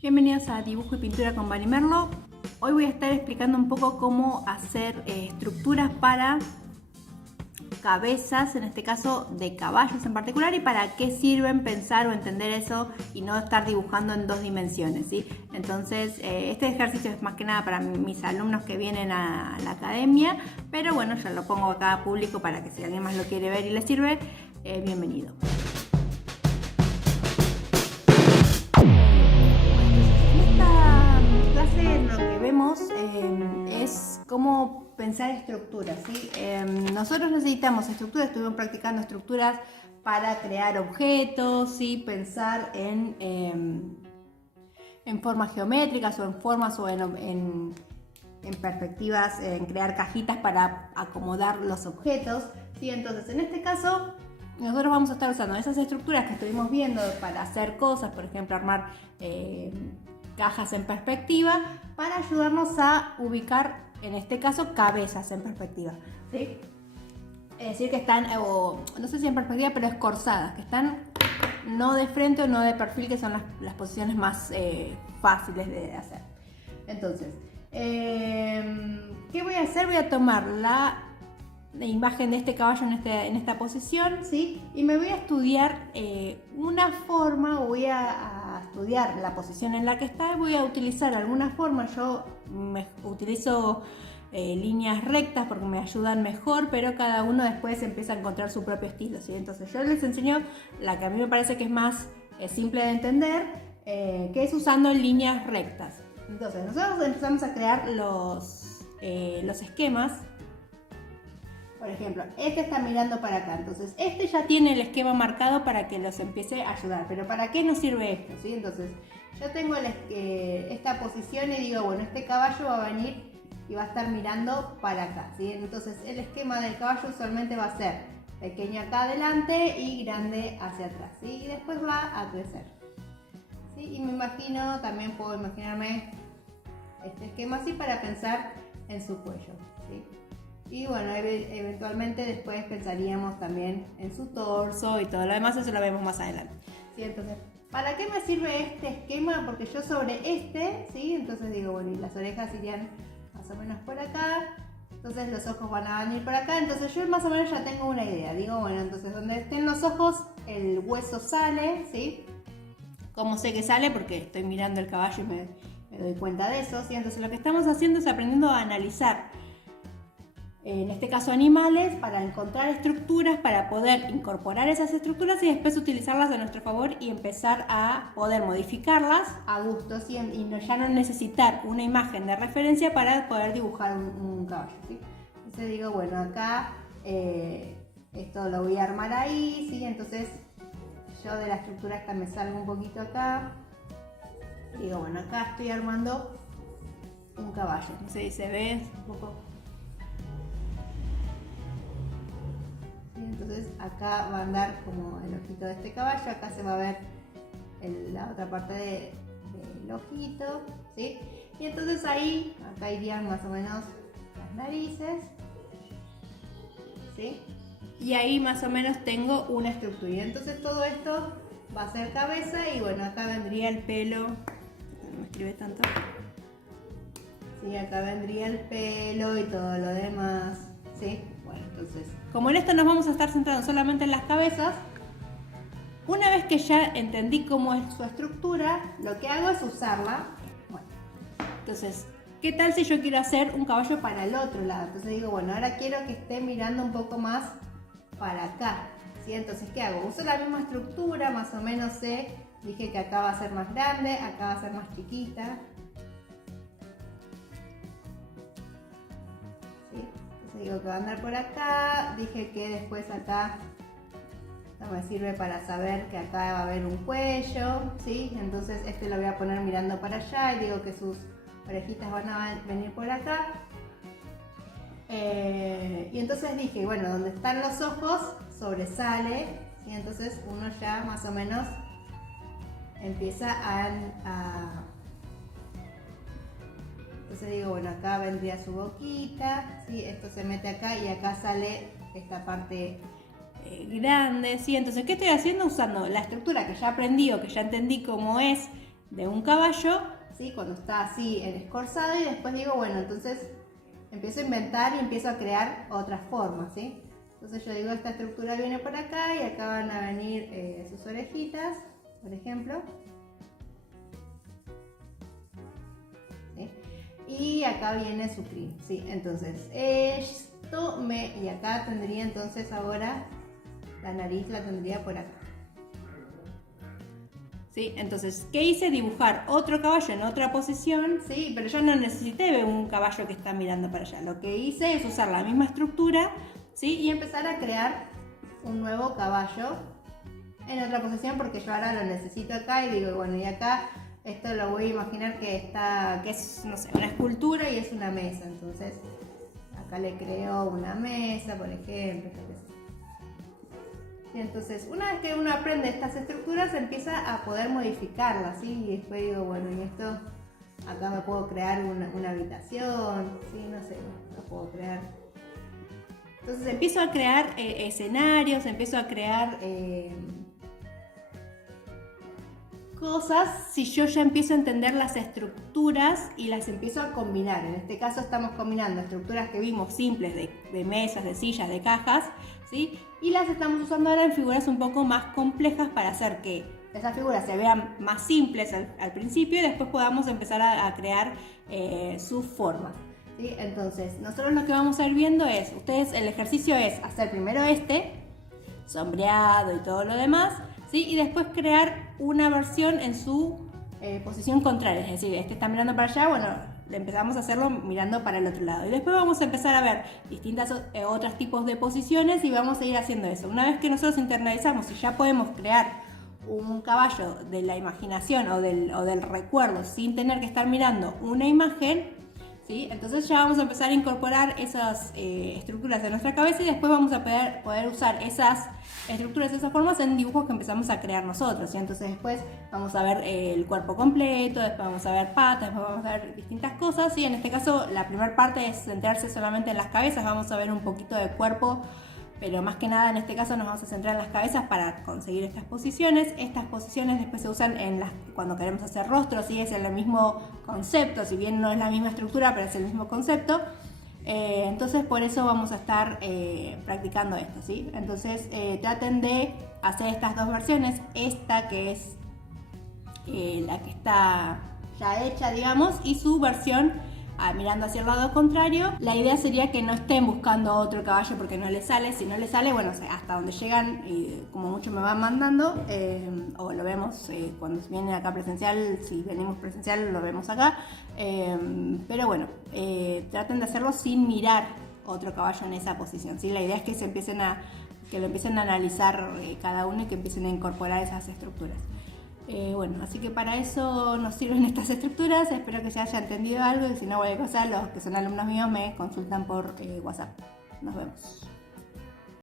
Bienvenidos a Dibujo y Pintura con Vani Merlo. Hoy voy a estar explicando un poco cómo hacer estructuras para cabezas, en este caso de caballos en particular, y para qué sirven pensar o entender eso y no estar dibujando en dos dimensiones, ¿sí? Entonces este ejercicio es más que nada para mis alumnos que vienen a la academia, pero bueno, ya lo pongo acá público para que si alguien más lo quiere ver y le sirve, bienvenido. Lo que vemos es cómo pensar estructuras, ¿sí? Nosotros necesitamos estructuras, estuvimos practicando estructuras para crear objetos, ¿sí? Pensar en formas geométricas o en formas o en perspectivas, en crear cajitas para acomodar los objetos, ¿sí? Entonces en este caso nosotros vamos a estar usando esas estructuras que estuvimos viendo para hacer cosas, por ejemplo armar cajas en perspectiva, para ayudarnos a ubicar, en este caso, cabezas en perspectiva, ¿sí? Es decir, que están, no sé si en perspectiva, pero escorzadas, que están no de frente o no de perfil, que son las posiciones más fáciles de hacer. Entonces, ¿qué voy a hacer? Voy a tomar la imagen de este caballo en esta posición, ¿sí? Y me voy a estudiar una forma, o voy a estudiar la posición en la que está, y voy a utilizar alguna forma. Yo utilizo líneas rectas porque me ayudan mejor, pero cada uno después empieza a encontrar su propio estilo, ¿sí? Entonces yo les enseño la que a mí me parece que es más simple de entender, que es usando líneas rectas. Entonces nosotros empezamos a crear los esquemas. Por ejemplo, este está mirando para acá, entonces este ya tiene el esquema marcado para que los empiece a ayudar. Pero ¿para qué nos sirve esto? ¿Sí? Entonces yo tengo esta posición y digo, bueno, este caballo va a venir y va a estar mirando para acá, ¿sí? Entonces el esquema del caballo usualmente va a ser pequeño acá adelante y grande hacia atrás, ¿sí? Y después va a crecer, ¿sí? Y me imagino, también puedo imaginarme este esquema así para pensar en su cuello, ¿sí? Y bueno, eventualmente después pensaríamos también en su torso y todo lo demás, eso lo vemos más adelante, ¿sí? Entonces, ¿para qué me sirve este esquema? Porque yo sobre ¿sí? Entonces digo, bueno, y las orejas irían más o menos por acá, entonces los ojos van a venir por acá, entonces yo más o menos ya tengo una idea. Digo, bueno, entonces donde estén los ojos, el hueso sale, ¿sí? ¿Cómo sé que sale? Porque estoy mirando el caballo y me doy cuenta de eso, ¿sí? Entonces lo que estamos haciendo es aprendiendo a analizar, en este caso animales, para encontrar estructuras, para poder incorporar esas estructuras y después utilizarlas a nuestro favor y empezar a poder modificarlas a gusto, ¿sí? Ya no necesitar una imagen de referencia para poder dibujar un caballo, ¿sí? Entonces digo, bueno, acá esto lo voy a armar ahí, ¿sí? Entonces yo de la estructura esta me salgo un poquito acá, digo, bueno, acá estoy armando un caballo, no sé si se ve un poco. Entonces acá va a andar como el ojito de este caballo, acá se va a ver la otra parte del ojito, ¿sí? Y entonces ahí, acá irían más o menos las narices, ¿sí? Y ahí más o menos tengo una estructura. Y entonces todo esto va a ser cabeza y bueno, acá vendría el pelo, no me escribe tanto, ¿sí? Acá vendría el pelo y todo lo demás, ¿sí? Bueno, entonces, como en esto nos vamos a estar centrando solamente en las cabezas, una vez que ya entendí cómo es su estructura, lo que hago es usarla. Bueno, entonces, ¿qué tal si yo quiero hacer un caballo para el otro lado? Entonces digo, bueno, ahora quiero que esté mirando un poco más para acá, ¿sí? Entonces, ¿qué hago? Uso la misma estructura, más o menos sé, dije que acá va a ser más grande, acá va a ser más chiquita, digo que va a andar por acá, dije que después acá esto me sirve para saber que acá va a haber un cuello, ¿sí? Entonces este lo voy a poner mirando para allá y digo que sus orejitas van a venir por acá. Y entonces dije, bueno, donde están los ojos sobresale, ¿sí? Entonces uno ya más o menos empieza entonces digo, bueno, acá vendría su boquita, ¿sí? Esto se mete acá y acá sale esta parte grande, ¿sí? Entonces, ¿qué estoy haciendo? Usando la estructura que ya aprendí o que ya entendí cómo es de un caballo, ¿sí? Cuando está así escorzado, y después digo, bueno, entonces empiezo a inventar y empiezo a crear otras formas, ¿sí? Entonces yo digo, esta estructura viene por acá y acá van a venir sus orejitas, por ejemplo. ¿Sí? Y acá viene su crin, ¿sí? Entonces y acá tendría entonces ahora la nariz, la tendría por acá. ¿Sí? Entonces, ¿qué hice? Dibujar otro caballo en otra posición, ¿sí? Pero yo no necesité ver un caballo que está mirando para allá. Lo que hice es usar la misma estructura, ¿sí? Y empezar a crear un nuevo caballo en otra posición, porque yo ahora lo necesito acá y digo, bueno, y acá esto lo voy a imaginar que es, no sé, una escultura y es una mesa. Entonces, acá le creo una mesa, por ejemplo. Entonces, una vez que uno aprende estas estructuras, empieza a poder modificarlas, ¿sí? Y después digo, bueno, y esto, acá me puedo crear una habitación, ¿sí? No sé, lo puedo crear. Entonces empiezo a crear escenarios, empiezo a crear cosas si yo ya empiezo a entender las estructuras y las empiezo a combinar. En este caso estamos combinando estructuras que vimos simples de mesas, de sillas, de cajas, ¿sí? Y las estamos usando ahora en figuras un poco más complejas para hacer que esas figuras se vean más simples al principio y después podamos empezar a crear sus formas, ¿sí? Entonces nosotros lo que vamos a ir viendo es, el ejercicio es hacer primero sombreado y todo lo demás, ¿sí? Y después crear una versión en su posición contraria, es decir, este está mirando para allá, bueno, empezamos a hacerlo mirando para el otro lado. Y después vamos a empezar a ver distintas otros tipos de posiciones y vamos a ir haciendo eso. Una vez que nosotros internalizamos y ya podemos crear un caballo de la imaginación o del recuerdo sin tener que estar mirando una imagen, ¿sí? Entonces ya vamos a empezar a incorporar esas estructuras en nuestra cabeza y después vamos a poder usar esas estructuras, esas formas en dibujos que empezamos a crear nosotros, ¿sí? Entonces después vamos a ver el cuerpo completo, después vamos a ver patas, después vamos a ver distintas cosas, ¿sí? En este caso la primera parte es centrarse solamente en las cabezas, vamos a ver un poquito de cuerpo, pero más que nada en este caso nos vamos a centrar en las cabezas para conseguir estas posiciones. Estas posiciones después se usan cuando queremos hacer rostros, ¿sí? Es el mismo concepto, si bien no es la misma estructura, pero es el mismo concepto. Entonces por eso vamos a estar practicando esto, ¿sí? Entonces traten de hacer estas dos versiones, esta que es la que está ya hecha, digamos, y su versión mirando hacia el lado contrario. La idea sería que no estén buscando otro caballo porque no les sale. Si no les sale, bueno, hasta donde llegan, como mucho me van mandando, o lo vemos cuando vienen acá presencial. Si venimos presencial lo vemos acá, pero bueno, traten de hacerlo sin mirar otro caballo en esa posición, ¿sí? La idea es que lo empiecen a analizar cada uno y que empiecen a incorporar esas estructuras. Bueno, así que para eso nos sirven estas estructuras. Espero que se haya entendido algo y si no, cualquier cosa, los que son alumnos míos me consultan por WhatsApp. Nos vemos.